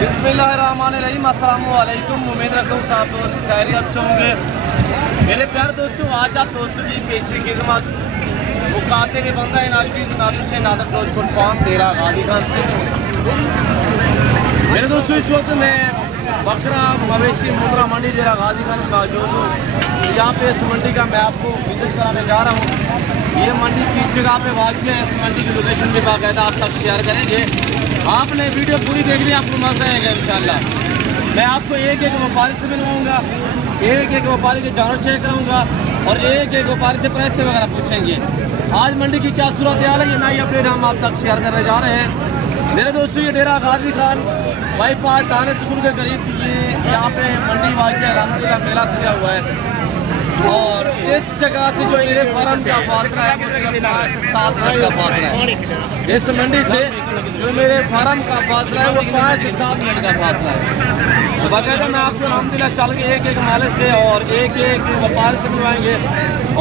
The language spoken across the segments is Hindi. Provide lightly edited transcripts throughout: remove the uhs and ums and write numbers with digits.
बिस्मिल्लाहिर्रहमानिर्रहीम, अस्सलामु अलैकुम। उम्मीद रखता हूँ सब दोस्त खैरियत से होंगे। मेरे प्यारे दोस्तों, आज आप दोस्तों की पेशी खिदमत मुकाते भी बंदा है नाचीज नादर से नादर रोज को फार्म डेरा गाजी खान से। मेरे दोस्तों, इस वक्त मैं बकरा मवेशी मुद्रा मंडी डेरा गाजी खान में मौजूद हूँ। यहाँ पे इस मंडी का मैं आपको विजिट कराने जा रहा हूँ। ये मंडी किस जगह पे वाक़ है, इस मंडी की लोकेशन भी बाकायदा आप तक शेयर करेंगे। आपने वीडियो पूरी देखनी, आपको मजा आएगा इंशाल्लाह। मैं आपको एक एक व्यापारी से मिलवाऊंगा, एक एक व्यापारी के जानवर चेक कराऊंगा और एक एक व्यापारी से पैसे वगैरह पूछेंगे। आज मंडी की क्या सूरत हाल है, ये नई अपडेट हम आप तक शेयर करने जा रहे हैं। मेरे दोस्तों, ये डेरा गाजी खान बाईपास दानिश स्कूल के करीब ये यहाँ पे मंडी वाक़ अल्हम्दुलिल्लाह मेला सजा हुआ है। और इस जगह से जो मेरे फार्म का फासला है वो सिर्फ 5 से 7 मिनट का फासला है। इस मंडी से जो मेरे फार्म का फासला है वो 5 से 7 मिनट का फासला है। तो बाकायदा मैं आपको अल्हम्दुलिल्लाह चल के एक एक माले से और एक एक व्यापारी से मिलवाएंगे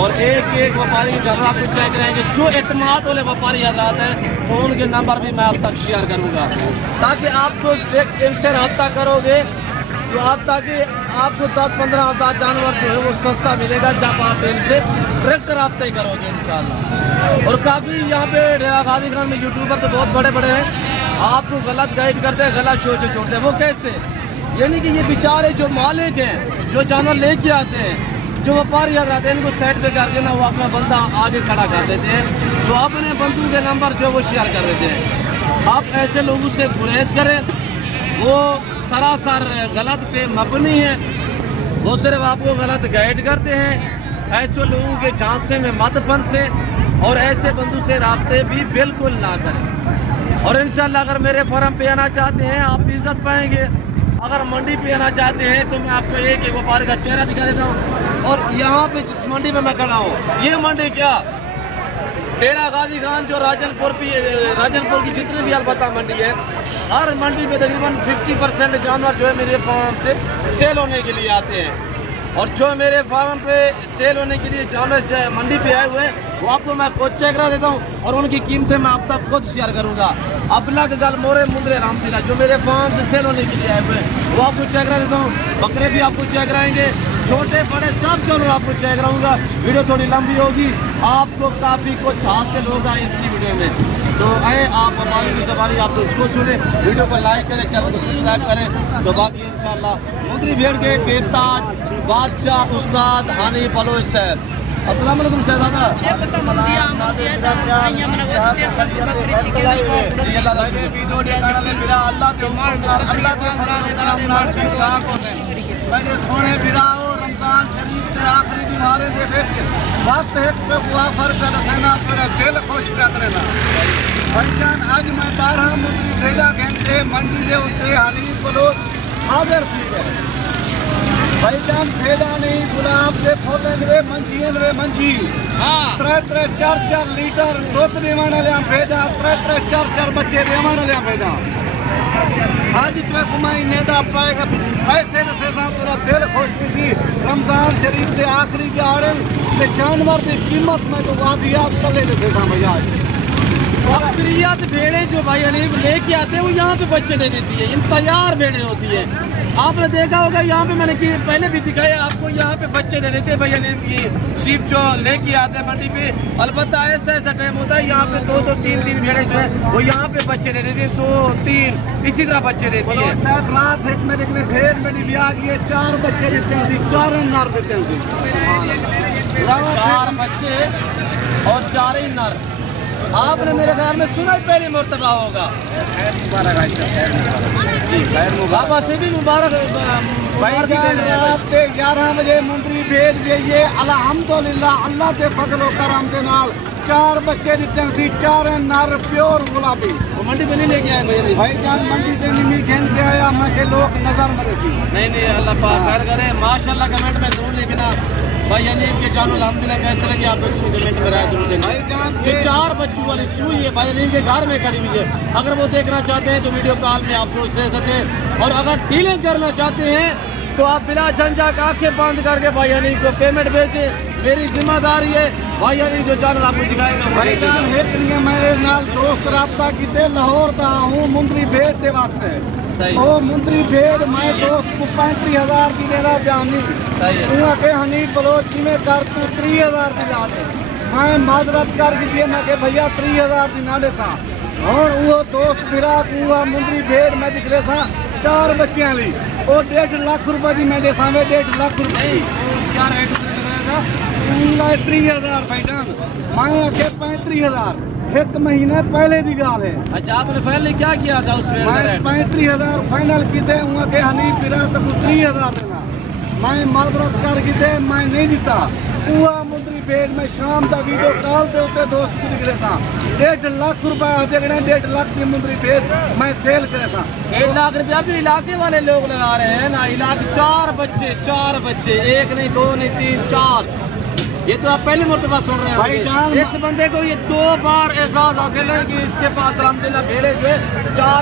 और एक एक व्यापारी के जानवर आपको चेक कराएंगे। जो एतमाद वाले व्यापारी हजरात हैं तो उनके नंबर भी मैं आप तक शेयर करूँगा, ताकि आपको इनसे रब्ता करोगे तो आप ताकि आपको 10-15 हज़ार जानवर जो है वो सस्ता मिलेगा जब आप इनसे डायरेक्ट रब्ता करोगे इंशाल्लाह। और काफ़ी यहाँ पे डेरा गाजी खान में यूट्यूबर तो बहुत बड़े बड़े हैं, आपको गलत गाइड करते हैं, गलत शो से छोड़ते हैं। वो कैसे, यानी कि ये बेचारे जो मालिक हैं, जो जानवर लेके आते हैं, जो व्यापारी हजरात हैं, इनको साइड पे करके ना वो अपना बंदा आगे खड़ा कर देते हैं, तो अपने बंधु के नंबर जो है वो शेयर कर देते हैं। आप ऐसे लोगों से गुरेज करें, वो सरासर गलत पे मबनी है, वो सिर्फ आपको गलत गाइड करते हैं। ऐसे लोगों के झांसे में मत फंसे और ऐसे बंधु से राब्ते भी बिल्कुल ना करें। और इंशाल्लाह अगर मेरे फार्म पे आना चाहते हैं आप इज्जत पाएंगे। अगर मंडी पे आना चाहते हैं तो मैं आपको एक एक व्यापारी का चेहरा दिखा देता हूँ। और यहाँ पे जिस मंडी में मैं खड़ा हूँ, ये मंडी क्या डेरा गाजी खान जो राजनपुर की जितनी भी अलबत्ता मंडी है, हर मंडी में तकरीबन 50% जानवर जो है मेरे फार्म से सेल होने के लिए आते हैं। और जो मेरे फार्म पे सेल होने के लिए जानवर मंडी पे आए हुए हैं वो आपको मैं खुद चेक करा देता हूँ और उनकी कीमतें मैं आप तक खुद शेयर करूँगा। अपना के गल मोरे मुंदरे अलहम्दुलिल्लाह जो मेरे फार्म से सेल होने के लिए आए हुए हैं वो आपको चेक करा देता हूँ। बकरे भी आपको चेक कराएंगे, छोटे बड़े सब जानवर आपको चेक कराऊंगा। वीडियो थोड़ी लंबी होगी, आपको काफ़ी कुछ हासिल होगा इसी वीडियो में। तो आए आप हमारी भी ज़बानी आप तो उसको सुने, वीडियो को लाइक करें, चैनल को सब्सक्राइब करें। तो बाकी इंशाल्लाह मुद्री भेड़ के बेताज बादशाह उस्ताद हानी बलोच सैर। अस्सलाम वालेकुम शहजादा। मेरे सोने बिराओ रमजान शरीफ के आखिरी बीमारे दे विच वक्त एक पे मुआफर कर रसेना तेरा दिल खुश कर देना। भाईजान अज मैं 12 मुद्री भेड़ा घंटे मंडी के उत्ते हानी बलोच हाजिर थी गए। भाईजान भेड़ा नहीं गुलाब के फुल वे मंझियन वे मंझी 3-4 लीटर दुध देवन वाले भेड़ा, 3-4 बच्चे देवन वाले भेड़ा। आज तो कमाई नेदा पाएगा पैसे से पूरा दिल खुश थी। रमजान शरीफ के आखिरी के आड़े ते जानवर की कीमत में जो वादियात तले से समझ अक्सरियत भेड़े जो भाई अलीफ लेके आते हैं वो यहाँ पे बच्चे दे देती है। इन तैयार भेड़े होती है, आपने देखा होगा यहाँ पे मैंने कि पहले भी दिखाया आपको, यहाँ पे बच्चे दे देते हैं भाई अलीफ की शीप जो लेके आते हैं मंडी पे। अलबत्ता ऐसा टाइम होता है यहाँ पे 2-3 भेड़े जो है वो यहाँ पे बच्चे दे देते हैं, 2-3 इसी तरह बच्चे देती है। साहब रात एक मेरे भेड़ मेरी ब्याह की 4 बच्चे देते हैं, 4 नर देते हैं, 4 बच्चे और 4 ही नर। आपने मेरे ख्याल में सुना ही पहली मरतबा होगा। बाबा से भी मुबारक। रात 11 बजे मुंदरी भेज ये अल्हम्दुलिल्लाह अल्लाह के फजलो करम के नाल 4 बच्चे दिते सी, 4 नर प्योर गुलाबी। वो मंडी पे नहीं लेके आए भाईजान मंडी से निमी खेल के आया मैं के लोग नजर मरे सी। नहीं अल्लाह पाक खैर करे। माशाल्लाह कमेंट में जरूर लिखना भाई अलीफ के जानू अल्हम्दुलिल्लाह कैसे लगे आप कमेंट में राय जरूर देना। जो 4 बच्चों वाली सुई है भाई अलीफ के घर में खड़ी हुई है, अगर वो देखना चाहते हैं तो वीडियो कॉल में आप पोस्ट दे सकते हैं। और अगर डीलिंग करना चाहते हैं तो आप बिना झंझट आंखें बंद करके भाई अलीफ को पेमेंट भेजें, मेरी जिम्मेदारी है। भाई अलीफ जो जानवर आपको दिखाएगा भाईजान एक मेरे नाल दोस्त रब्ता किते लाहौर दा हूँ मुंदरी भेज दे वास्ते सही। ओ मुंदरी भेड़ मैं दोस्त को 35,000 दी देना ब्यानी सही है। उहाँ के हनीफ बलोच की में कर तू 30,000 दी ला दे मैं माजरत कर दिए मैं के भैया 30,000 दी ना दे सा और वो दोस्त फिरा हुआ मुंदरी भेड़ मैं दिखले सा 4 बच्चियां ली ओ 1.5 लाख रुपए दी मैं दे सा 1.5 लाख रुपए क्या रेट लगाया था? 30,000 भाईजान मैं के 35,000 एक महीने पहले दी गाल है। अच्छा, आपने फाइनली क्या किया था उस रेट का मैं रेट? 35,000 फाइनल की दे हुआ के हनीफ फिरा तो 30,000 देना मैं माजरत कर की दे मैं नहीं जीता हुआ मुंदरी भेड़ में शाम का वीडियो कॉल दे उते दोस्त को निकले सा 1.5 लाख रुपए देखने 1.5 लाख की मुंदरी भेड़ मैं सेल करे सा 1.5 लाख रुपया भी इलाके वाले लोग लगा रहे हैं ना। इलाके 4 बच्चे, एक नहीं, 2 नहीं, 3, 4। ये तो आप पहली मरतबा सुन रहे भाईजान, हैं। इस बंदे को ये 2 बार एहसास हासिल है कि इसके पास अल्हम्दुलिल्लाह भेड़े जो है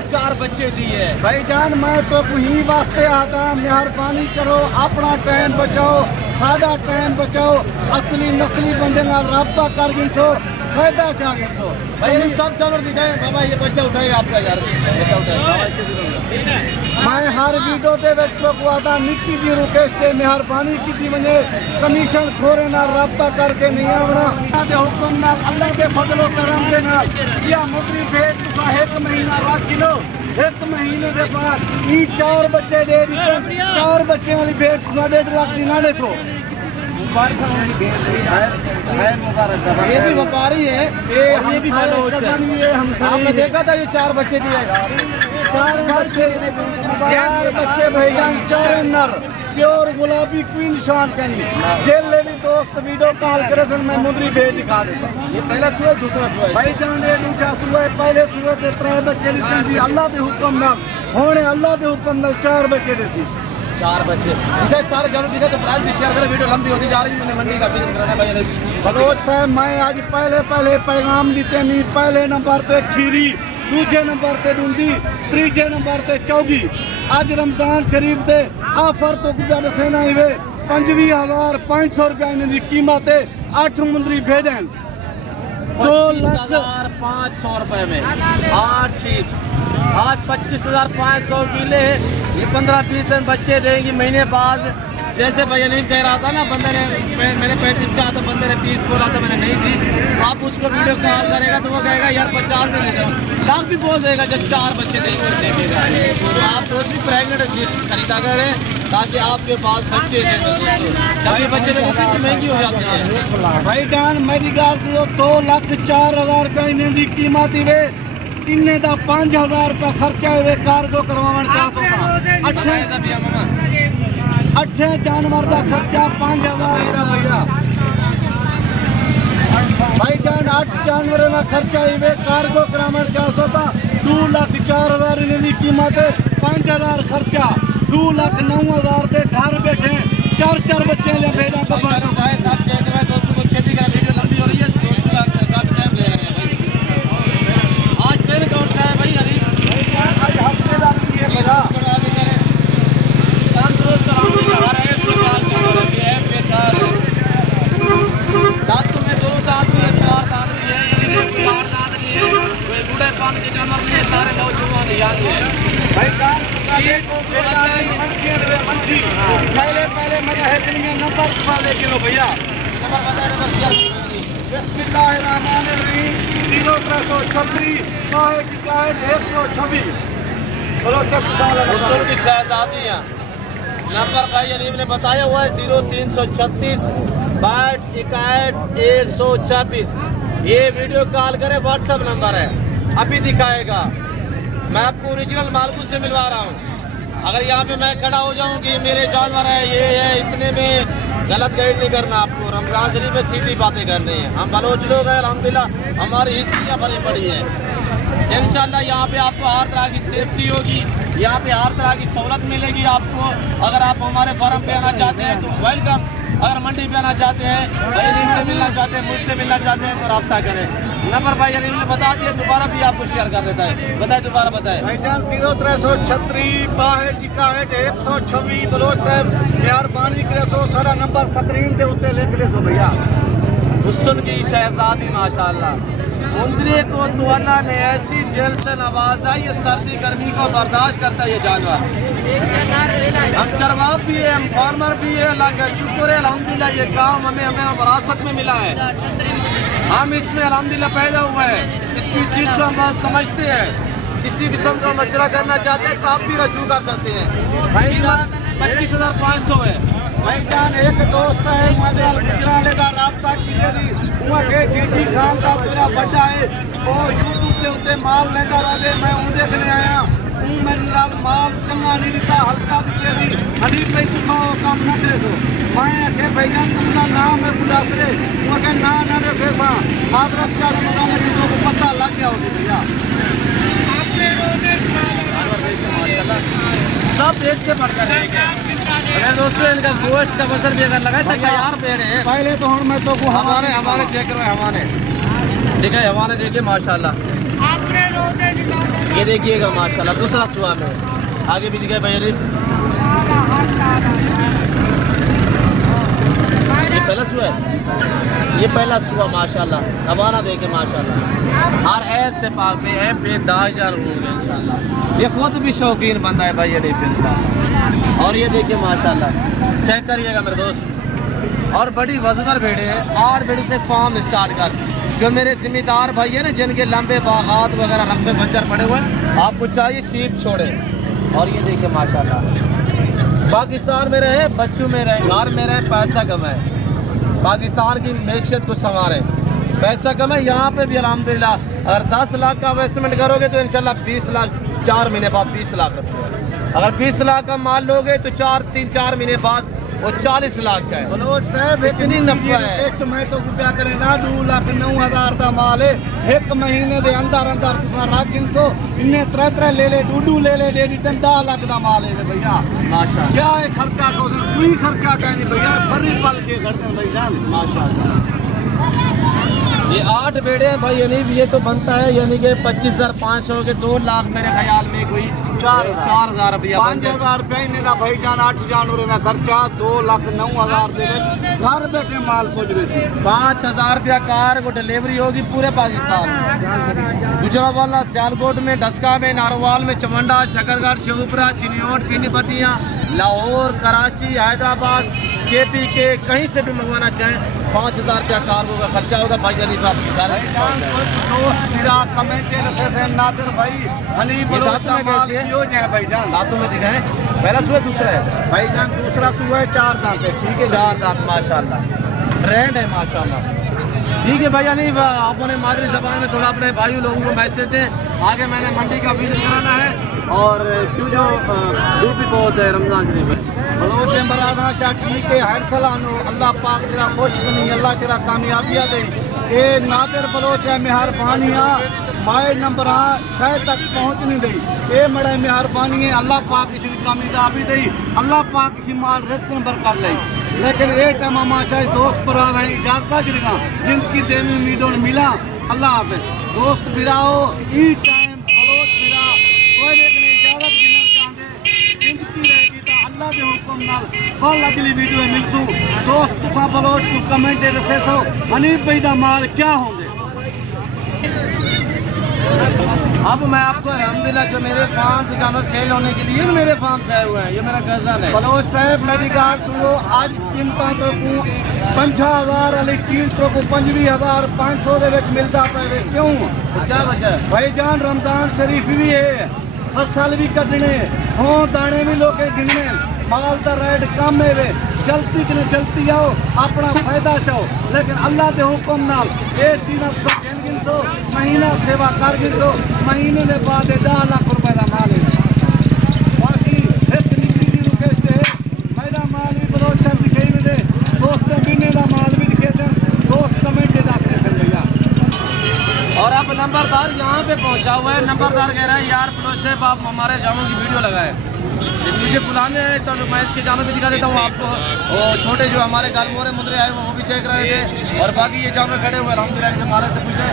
4 बच्चे दिए है। भाईजान मैं तो ही वास्ते आता मेहरबानी करो अपना टाइम बचाओ सादा टाइम बचाओ असली नस्ली बंदे नाल राब्ता कर गिनछो फायदा चा गिनछो भाई ये सब जानवर दिखाए बाबा, ये बच्चा उठाएगा आपका यार, बच्चा उठाएगा। मैं हर वीडियो दे विच को आता निक्की जी रुकेश से मेहरबानी की वने कमीशन खोरे नाल राब्ता करके नहीं आवना अल्लाह दे हुक्म नाल अल्लाह के फजलो करम दे नाल या मुंदरी भेड़ तुसा 1 महीना रख किलो 1 महीने के बाद ई 4 बच्चे दे दिते 4 बच्चे वाली भेड़ तुसा 1.5 लाख दी ना देसो है मुबारक ये भी व्यापारी है, ये भी बलोच है। ये हम आपने देखा था ये 4 बच्चे दिए। 4 बच्चे भाईजान 4 नर प्योर गुलाबी क्वीन शान कनी जेल ले भी दोस्त वीडियो कॉल करे सन मैं मुंदरी भेड़ दिखा देता ये पहला सुबह दूसरा सुबह भाईजान ये दूसरा सुबह पहले सुबह ते 3 बच्चे दी सी अल्लाह दे हुक्म नाल होने अल्लाह दे हुक्म नाल 4 बच्चे दे सी 4 बच्चे दिखा सारे जानवर दिखा। तो प्राइस भी शेयर करें, वीडियो लंबी होती जा रही है। मैंने मंडी का विजिट कराना भाई बलोच साहब मैं आज पहले पैगाम दीते नहीं पहले नंबर ते खीरी दूजे नंबर ते डूंडी तीजे नंबर ते चौगी आज रमजान शरीफ दे ऑफर तो रुपया दसेना हुए 25,500 रुपया इन्हें दी कीमत है 8 मुंदरी भेड़न 2,500 रुपए में 8 शीप्स आज 25,500 किले है। ये 15-20 दिन बच्चे देंगी महीने बाद। जैसे भाई अलीम कह रहा था ना, बंदे ने मैंने 35 कहा था, बंदे ने 30 बोला था, मैंने नहीं दी। तो आप उसको वीडियो कॉल करेगा तो वो कहेगा यार 50 में दे दो, लाख भी बोल देगा जब 4 बच्चे देखेगा। तो आप दूसरी प्रेगनेंट शीप्स खरीदा करें ताकि आपके पास बच्चे दें। जब ये बच्चे देते तो महंगी हो जाती है। भाईजान मेरी गाल को 2,04,000 रुपया इन्हें दी कीमत वे इन्हें दा 5,000 रुपया खर्चा हुए कार्गो करवावन चाहतो था। अच्छे जानवर का खर्चा 5,000 रुपया भाईजान 8 जानवर का खर्चा हुए कार्गो करावन चाहतो था। 2,04,000 इन्हें दी कीमत है 5,000 खर्चा 2,09,000 के घर बैठे 4 बच्चे ले भेड़ा का साहब चेक है दोस्तों को खेती का वीडियो लंबी हो रही है। दोस्तों काफी टाइम ले रहे हैं भाई। आज दिन कौन सा है भाई अली? आज हफ्तेदार की है मेरा तंदुरुस्त अलहमदुलिल्लाह हर एक से बाल जानवर है बेकार है। दांतों में 2 दांत है 4 दांत भी है, यानी 4 दांत भी है। कोई बूढ़े पान के जानवर नहीं है, सारे नौजवान याद है मंची पहले मेरा है दिन में नंबर किलो भैया नंबर बता रहे बिस्मिल्लाहिर्रहमानिर्रहीम 0336 126 बोलो सब की शहजादियाँ। नंबर भाई अलीम ने बताया हुआ है 0336 62 126। ये वीडियो कॉल करें, व्हाट्सएप नंबर है, अभी दिखाएगा। मैं आपको ओरिजिनल मालकू से मिलवा रहा हूँ। अगर यहाँ पे मैं खड़ा हो जाऊँ कि मेरे जानवर है ये है, इतने में गलत गाइड नहीं करना आपको। रमजान शरीफ में सीधी बातें करनी है। हम बलोच लोग हैं अल्हम्दुलिल्लाह, हमारी हिस्ट्रियाँ भरी पड़ी हैं। इंशाल्लाह यहाँ पे आपको हर तरह की सेफ्टी होगी, यहाँ पे हर तरह की सहूलत मिलेगी आपको। अगर आप हमारे फार्म पे आना चाहते हैं तो वेलकम। अगर मंडी पे आना चाहते हैं, भाई अलीम से मिलना चाहते हैं, मुझसे मिलना चाहते हैं तो रब्ता करें। नंबर भाई अलीम ने बता दिया, दोबारा भी आपको शेयर कर देता है। बताए दोबारा बताए। भाईजान 0336 62 126 बलोच साहब मेहरबानी करे तो सारा नंबर स्क्रीन के उत्ते लिख ले भैया। हुस्न की शहजादी माशाअल्लाह। मुंदरी को तो अल्लाह ने ऐसी जेल से नवाजा, ये सर्दी गर्मी को बर्दाश्त करता है ये जानवर। हम चरवाह भी है, हम फार्मर भी है, अल्लाह का शुक्र है अल्हम्दुलिल्लाह। ये काम हमें विरासत में मिला है, हम इसमें अल्हम्दुलिल्लाह पैदा हुए हैं। इसकी चीज़ को हम बहुत समझते हैं। किसी किस्म का मशवरा करना चाहते हैं तो आप भी रजू कर सकते हैं। भाई 25,500 है। भाईजान एक दोस्त है मदल गुजराले का राबता कीजिए जी उनके जीजी खान का पूरा बड़ा है और यूट्यूब के उत्ते माल लेता रहे। मैं उन देखने आया हूँ, मैंने लाल माल चंगा नहीं दिता, हल्का दीजिए जी हली पे तुम काम न दे सो। मैं आखे भाईजान तुमका नाम है गुजासरे उनके ना न दे से सा मादरत का सुनाने के लोगों को पता लग गया होगी भैया। सब एक से बढ़कर रहेंगे। अगर दोस्तों इनका गोश्त का बसर भी अगर लगाए तो यार पेड़ है। पहले तो मैं तो हमारे चेक करो हमारे ठीक है, हमारे देखिए माशाल्लाह। ये देखिएगा माशाल्लाह दूसरा सुआ में आगे भी दिखाए भैया। ये पहला सुआ है, ये पहला सुआ माशाल्लाह। हमारा देखे माशाल्लाह हर ऐप से पाक में है बेदाग जार होंगे इंशाल्लाह। ये खुद भी शौकीन बंदा है भाई ये नहीं इंशाल्लाह। और ये देखिए माशाल्लाह चेक करिएगा मेरे दोस्त। और बड़ी वजनदार भेड़े हैं, 8 भेड़ों से फार्म स्टार्ट कर। जो मेरे जिम्मेदार भाई है ना जिनके लंबे बागात वगैरह रकबे बंजर पड़े हुए हैं, आपको चाहिए सीप छोड़े। और ये देखिए माशाल्लाह पाकिस्तान में रहे, बच्चों में रहे, घर में रहे, पैसा कमाए, पाकिस्तान की मैशियत को संवारे, पैसा कमाए। यहाँ पे भी अल्हम्दुलिल्लाह अगर 10 लाख का इन्वेस्टमेंट करोगे तो इंशाल्लाह 20 लाख 4 महीने बाद 20 लाख रुपये। अगर 20 लाख का माल लोगे तो 3-4 महीने बाद वो 40 लाख का है। बलोच साहब इतनी नफा है। टेस्ट मैं तो क्या करें ना 2,09,000 का माल है। एक महीने के अंदर अंदर तुसा रख इनको इन्हें 3 ले ले 2 ले ले डेढ़ 10 लाख का माल है भैया माशाल्लाह। क्या है खर्चा को कोई खर्चा का नहीं भैया, फरी पल के करते हैं भैया माशाल्लाह। ये 8 बेड़े हैं भाई, यानी ये तो बनता है यानी कि 25,500 के 2 लाख मेरे ख्याल में कोई 4,000 रुपया 5,000 रुपया मेरा भाईजान 8 जानवर का खर्चा 2,09,000 दे घर बैठे माल खोज रहे 5,000 रुपया कार को डिलीवरी होगी पूरे पाकिस्तान में। गुजरावाला, सियालकोट में, डस्का में, नारोवाल में, चमंडा, शकरगढ़, शिवपुरा, चिन्योट, पिनीपतियाँ, लाहौर, कराची, हैदराबाद, KP के कहीं से भी मंगवाना चाहें 5,000 रुपया कार का खर्चा होगा भाई जानी साहब। दोस्त मेरा कमेंटेड से नादिर भाई हनी बलोच का माल क्यों है भाईजान। दांतों में दिखाएं, पहला सुबह दूसरा है भाईजान, दूसरा सुबह है 4 दांत है। ठीक है 4 दांत माशाल्लाह, ब्रांड है माशाल्लाह। ठीक है भैया, नहीं अपने मादरी जबान में थोड़ा अपने भाइयों लोगों को मैसेज देते हैं। आगे मैंने मंडी का विजिट कराना है और क्यों जो धूप भी बहुत है रमजान शरीफ में। बलोच बरादरा शाह ठीक है, हर सलानो अल्लाह पाक जरा खुश बनी, अल्लाह जरा कामयाबियाँ दे। ये नादिर बलोच है मेहरबानियाँ माए नंबर शायद तक पहुँच नहीं दी। ये बड़ा मेहरबानी है, अल्लाह पाक की कामयाबी दी, अल्लाह पाक की माल रिज़्क़ में बरकत ली। लेकिन ये टाइम शायद दोस्त बराद है इजाजत गिरगा जिंदगी देने उम्मीदों मिला। अल्लाह हाफ़िज़ दोस्त बिराओ ई टाइम बलोच बिरा कोई लेकिन इजाजत गिरना चाहते जिंदगी रहेगी तो अल्लाह के हुक्म नाल कल अगली वीडियो में मिलसूँ। दोस्त तुसा बलोच को कमेंट दसे सो हनीफ भाई का माल क्या होंगे। अब मैं आपको अल्हम्दुलिल्लाह जो मेरे फार्म से जानवर सेल होने के लिए मेरे फार्म से आए हुए हैं, ये मेरा गज़ल है। बलोच साहब मेरी गाल सुनो, आज कीमत तो 50,000 वाली चीज़ तो 25,500 दे विच मिलता पे क्यों? क्या वजह है भाईजान? रमजान शरीफ भी है, फसल भी कटने हों, दाने भी लोग गिनने, माल का रेट कम है वे जल्दी कि जल्दी आओ अपना फायदा चाहो। लेकिन अल्लाह के हुक्म नाल ये चीज़ गिन दो महीना सेवा कर गिन दो महीने के बाद 10 लाख रुपए का माल है। बाकी एक निकली की रिक्वेस्ट है, मेरा माल भी बलोच साहब दिखे में दे, दोस्त महीने का माल भी दिखे थे, दोस्त कमेंट दे भैया। और अब नंबरदार यहाँ पे पहुँचा हुआ है। नंबरदार कह रहा है यार बलोच साहब आप हमारे जानवर की वीडियो लगाए, मुझे बुलाने हैं तो मैं इसके जानवर भी दिखा देता हूँ आपको। वो छोटे जो हमारे गालमोरे मुद्रे आए वो भी चेक रहे थे और बाकी ये जानवर खड़े हुए अल्हम्दुलिल्लाह इनके मारे से पूछे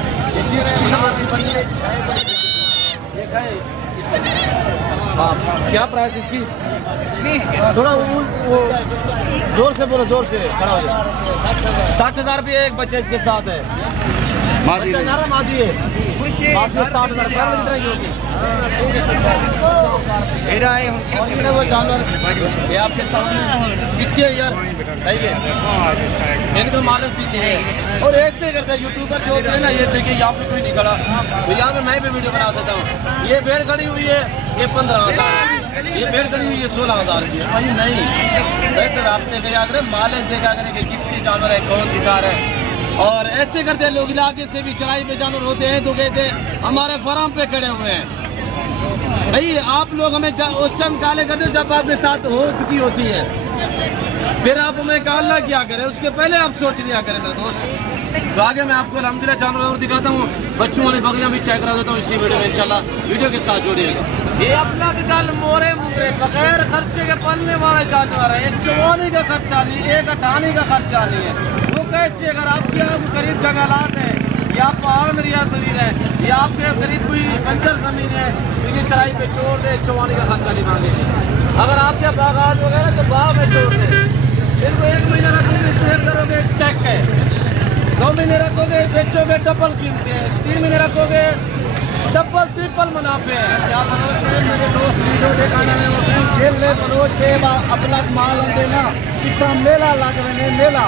हाँ क्या प्राइस इसकी? थोड़ा वो जोर से बोलो, जोर से खड़ा हो जाए। 60,000 रुपये एक बच्चा इसके साथ है। मादी बच्चा नर मादी है, मादी 60,000 फैमिली कितना की होगी? और ये वो जानवर ये आपके सामने किसके है यार? इनका मालिक भी नहीं है। और ऐसे करते हैं यूट्यूबर जो होते हैं ना, ये देखिए यहाँ पे कोई नहीं खड़ा, तो यहाँ पे मैं भी वीडियो बना सकता हूँ। ये भेड़ खड़ी हुई है, ये 15,000, ये भेड़ खड़ी हुई है 16,000 की। भाई नहीं, डायरेक्ट रास्ते पे जाकर मालिक देखा करें कि किसकी जानवर है, कौन शिकार है। और ऐसे करते हैं लोग, इलाके से भी चढ़ाई पे जानवर होते हैं तो कहते हैं हमारे फार्म पे खड़े हुए हैं। भाई आप लोग हमें उस टाइम काले करते हो जब आपके साथ हो चुकी होती है, फिर आप हमें कालना क्या करें, उसके पहले आप सोच लिया करें मेरे दोस्त। तो आगे मैं आपको अल्हम्दुलिल्लाह जानवर और दिखाता हूँ, बच्चों वाली बकरियाँ भी चेक करा देता हूँ इसी वीडियो में इंशाल्लाह। वीडियो के साथ जोड़िएगा। ये अपना गल मोरे मुरे बगैर खर्चे के पलने वाले जानवर है। एक चवानी का खर्चा नहीं, एक अठानी का खर्चा नहीं है। वो कैसे, अगर आपके यहाँ करीब जंगलात हैं या पहाड़ में रियात पजीर है या आपके करीब कोई बंजर जमीन है, इन्हें चराई पे छोड़ दे, चवानी का खर्चा नहीं मांगेंगे। अगर आपके बागात वगैरह तो बाग में छोड़ दे, फिर वो 1 महीना रखोगे सेल करोगे चेक है, 2 महीने रखोगे बेचोगे डबल कीमतें हैं, 3 महीने रखोगे डबल ट्रिपल मुनाफे हैं। क्या मनोज से मेरे दोस्त वीडियो दिखाने में खेल ले मनोज के अपना माल देना इतना मेला लागवे ने मेला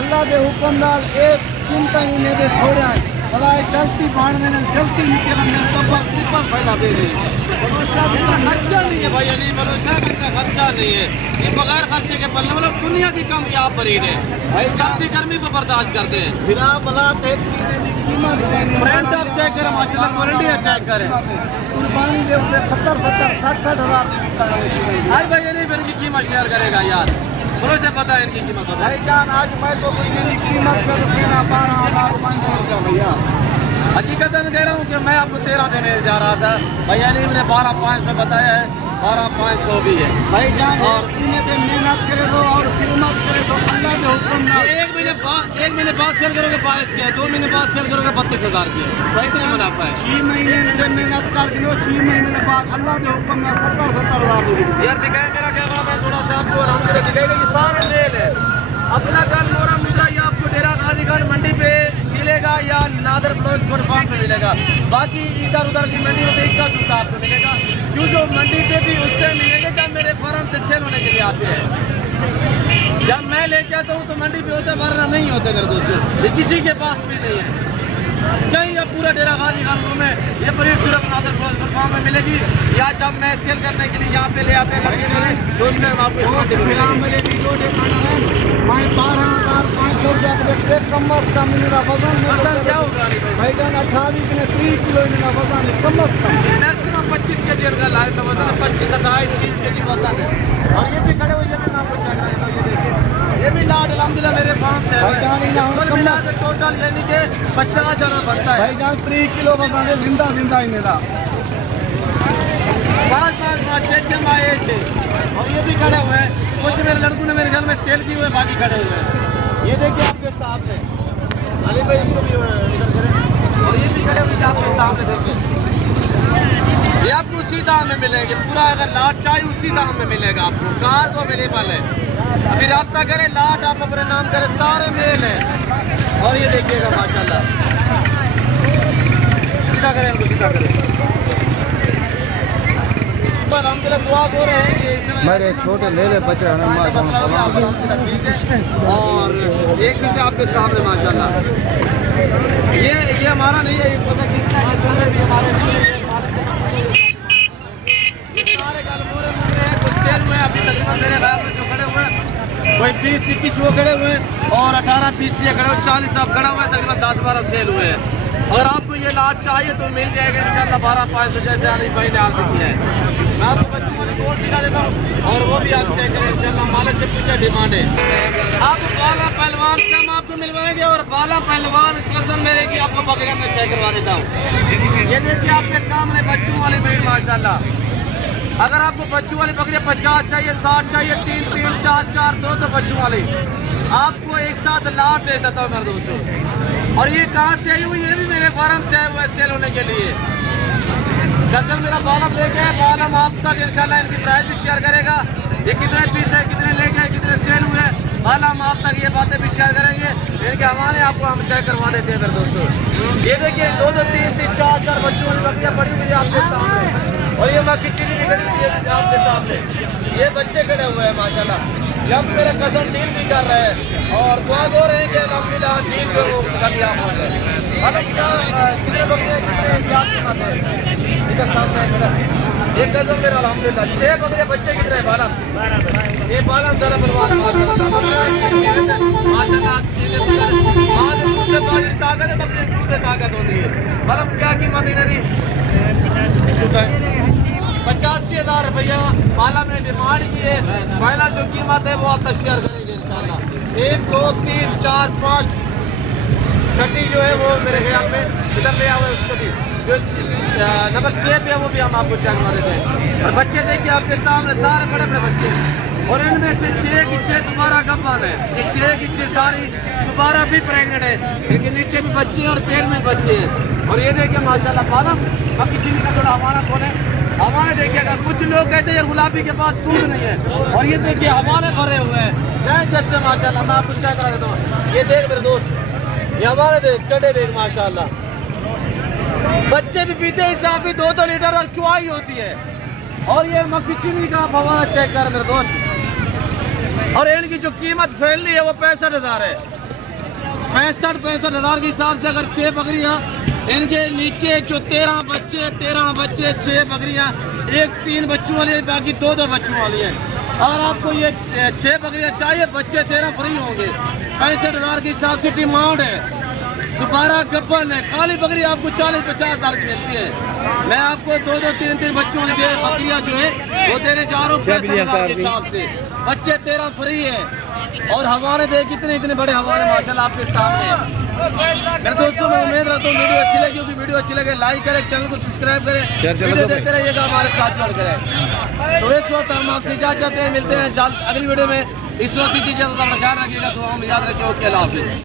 अल्लाह के हुक्म नाल एक कीमत ही ने दे थोड़ा भला चलती बाण में चलती निकल में डबल ट्रिपल फायदा दे रही। खर्चा नहीं है भाई, नहीं मनोज साहब इतना खर्चा नहीं है, ये बगैर खर्चे के पलने मतलब दुनिया की कम या ब्रीड है भाई, सर्दी गर्मी को बर्दाश्त करते हैं बिना भला ब्रांड आप चेक करें माशाल्लाह, क्वालिटी चेक करें। कुर्बानी दे 70-60 भाई भाई ये नहीं फिर इनकी कीमत शेयर करेगा यार, थोड़ा से पता है इनकी कीमत होता है। भाई जान आज मैं तो कोई इनकी कीमत कर देना 12,500 रुपया भैया, हकीकतन कह रहा हूँ कि मैं आपको 13 देने जा रहा था भैया, नहीं मैंने 12,500 बताया है, 12,500 भी है भाई जान। और मेहनत करे तो और कीमत करे तो अल्लाह के हुक्म ना। 1 महीने बाद सेल करोगे 22 के, 2 महीने बाद सेल करोगे 32,000 के, भाई तो मुनाफा है। 6 महीने मेहनत कर लो, 6 महीने के बाद अल्लाह के हुक्म ना 70,000 यार दिखाए। मेरा कैमरा मैं थोड़ा सा आपको अलहमदुलिल्लाह दिखाएगा कि सारे मेल है। अपना कल मोरा मुद्रा या आपको डेरा गाजी खान मंडी पे मिलेगा या नादर ब्लॉज गोट फार्म पे मिलेगा, बाकी इधर उधर की मंडी में इक्का दुक्का आपको मिलेगा। क्यों जो मंडी पे भी उस टाइम मिलेंगे जब मेरे फार्म से सेल होने के लिए आते हैं, जब मैं लेके आता हूँ तो मंडी पे होते वरना नहीं होते मेरे दोस्तों, ये किसी के पास भी नहीं है कहीं। अब पूरा डेरा गाजी खान में ये ब्रीड सिर्फ नादर ब्लॉज गोट फार्म में मिलेगी, या जब मैं सेल करने के लिए यहाँ पे ले आते हैं लड़के मेरे दोस्त टाइम आपको इस मंडी में मिलेगी। 12,500 रुपया कम अज कम मेरा वजन क्या होगा भाई जान 28 ने 30 किलो मेरा वजन है कम अज कम, मैक्सिमम 25 के जी का लाइफ में वजन है, 25, 28, 30 के जी वजन है। और ये भी खड़े हुए ये भी मैं आपको चेक करता हूँ, ये देखिए ये भी लाड अल्हम्दुलिल्लाह मेरे फार्म से है मिला के टोटल यानी कि 50,000 बनता है भाई जान। 3 किलो वजन है जिंदा ही मेरा, 5 6 माह एज है। और ये भी खड़े हुए हैं, कुछ मेरे लड़कों ने मेरे घर में सेल किए हुए, बाकी खड़े हुए हैं। ये देखिए आपके सामने अली भाई इसको भी इधर करें, और ये भी खड़े हुए आपके सामने देखिए, ये आपको उसी दाम में मिलेंगे पूरा। अगर लाट चाहिए उसी दाम में मिलेगा आपको, कार को अवेलेबल है। अभी रब्ता करें लाट आप अपने नाम करें, सारे मेल हैं। और ये देखिएगा माशाल्लाह, सीधा करें इनको, सीधा करें। अल्हम्दुलिल्लाह दुआ हो रहे हैं कि मेरे छोटे ले ले बच्चे और एक चीज आपके सामने माशाल्लाह, ये हमारा नहीं है, ये पता किसका है, हमारे सारे गलमोरे मुद्रे हैं, कुछ सेल हुए अभी तकरीबन मेरे भाई में जो खड़े हुए हैं कोई 20-21 वो खड़े हुए हैं और 18-20 ये खड़े हुए, 40 आप खड़ा हुआ है, तकरीबन 10-12 सेल हुए हैं। अगर आपको ये लाट चाहिए तो मिल जाएगा इंशाल्लाह 12,500 जैसे आली भाई ने अर्ज किया है। मैं आपको बच्चों वाले बोर्ड दिखा देता हूँ और वो भी आप चेक करें इंशाल्लाह, माले से पूछा डिमांड है। आपको बाला पहलवान से हम आपको मिलवाएंगे और बाला पहलवान कसम मेरे की आपको बकरियां में चेक करवा देता हूँ। ये देखिए आपके सामने बच्चों वाली ब्रीड माशाल्लाह। अगर आपको बच्चों वाली बकरियां 50 चाहिए, 60 चाहिए, 3-3, 4-4, 2 बच्चों वाली आपको एक साथ लाट दे सकता हूँ मेरे दोस्तों। और ये कहाँ से आई हुई, ये भी मेरे फार्म से आया हुआ है सेल होने के लिए। दरअसल मेरा बालम लेके आए, बालम आप तक इंशाल्लाह इनकी प्राइस भी शेयर करेगा, ये कितने पीस है, कितने लेके आए, कितने सेल हुए, माला हम आप तक ये बातें भी शेयर करेंगे। इनके हवाले आपको हम चेक करवा देते हैं मेरे दोस्तों। ये देखिए 2-2, 3-3, 4-4 बच्चों वाली बकरियाँ पड़ी हुई है आपके सामने, और ये मक्की चीनी भी खड़ी हुई है आपके सामने। ये बच्चे खड़े हुए हैं माशाल्लाह। यहाँ पे मेरे कज़न डील भी कर रहे हैं और दुआ हो रहे हैं कि अल्हम्दुलिल्लाह डील जो वो कामयाब हो जाए। कितने बकरियाँ क्या कीमत है? इधर सामने एक कज़न मेरा अल्हम्दुलिल्लाह 6 बकरियाँ बच्चे कितने हैं? बालम ये बालम सारा बनवा माशाल्लाह। ताकत है बकरी दूध ताकत होती है। बालम क्या कीमत है इन्हें? 85,000 रुपया बाला ने डिमांड की है। फाइनल जो कीमत है वो आप तक शेयर करेंगे इंशाल्लाह। 1, 2, 3, 4, 5 छठी जो है वो मेरे ख्याल में इधर ले आओ उसको भी। जो नंबर 6 पे है वो भी हम आपको चेक करवा देते हैं। और बच्चे देखिए आपके सामने सारे बड़े बड़े बच्चे हैं, और इनमें से 6 की 6 दोबारा गब्बान है। ये 6 की 6 सारी दोबारा भी प्रेग्नेंट है, लेकिन नीचे भी बच्चे हैं और पेट में बच्चे हैं। और ये देखिए माशाल्लाह बालम बाकी चीनी का थोड़ा हमारा कौन है हमारे देखिएगा। कुछ लोग कहते हैं गुलाबी के पास दूध नहीं है, और ये देखिए हमारे भरे हुए हैं जैसे माशाल्लाह। मैं आपको चेक करा देता हूँ। ये देख मेरे दोस्त, ये हमारे देख चढ़े देख माशाल्लाह। बच्चे भी पीते हैं, इससे भी 2-2 लीटर तक चुआई होती है। और ये मक्की चीनी का फवारा चेक कर मेरे दोस्त। और इनकी जो कीमत फैल रही है वो 65,000 है। 65,000 के हिसाब से अगर 6 बकरियाँ, इनके नीचे जो 13 बच्चे 6 बकरियाँ, एक 3 बच्चों वाली है, बाकी 2-2 बच्चों वाली है। अगर आपको ये 6 बकरियाँ चाहिए, बच्चे 13 फ्री होंगे। 65,000 के हिसाब से डिमांड है। दोबारा गब्बन है, काली बकरी आपको 40-50,000 की मिलती है। मैं आपको 2-2, 3-3 बच्चों वाली बकरियाँ जो है वो देने जा रहा हूँ 65,000 के हिसाब से। बच्चे 13 फ्री है, और हवाले देख इतने बड़े हवाले माशाल्लाह आपके सामने हैं। मेरे दोस्तों मैं उम्मीद रखता हूँ वीडियो अच्छी लगी होगी। वीडियो अच्छी लगे लाइक करें, चैनल को सब्सक्राइब करें, वीडियो देखते रहिएगा, हमारे साथ जुड़ करें। तो इस वक्त हम आपसे इजाज़त चाहते हैं, मिलते हैं जल्द अगली वीडियो में। इस वक्त दीजिए, ख्याल रखिएगा, दुआओं में याद रखिए। ओके, अल्लाह हाफिज़।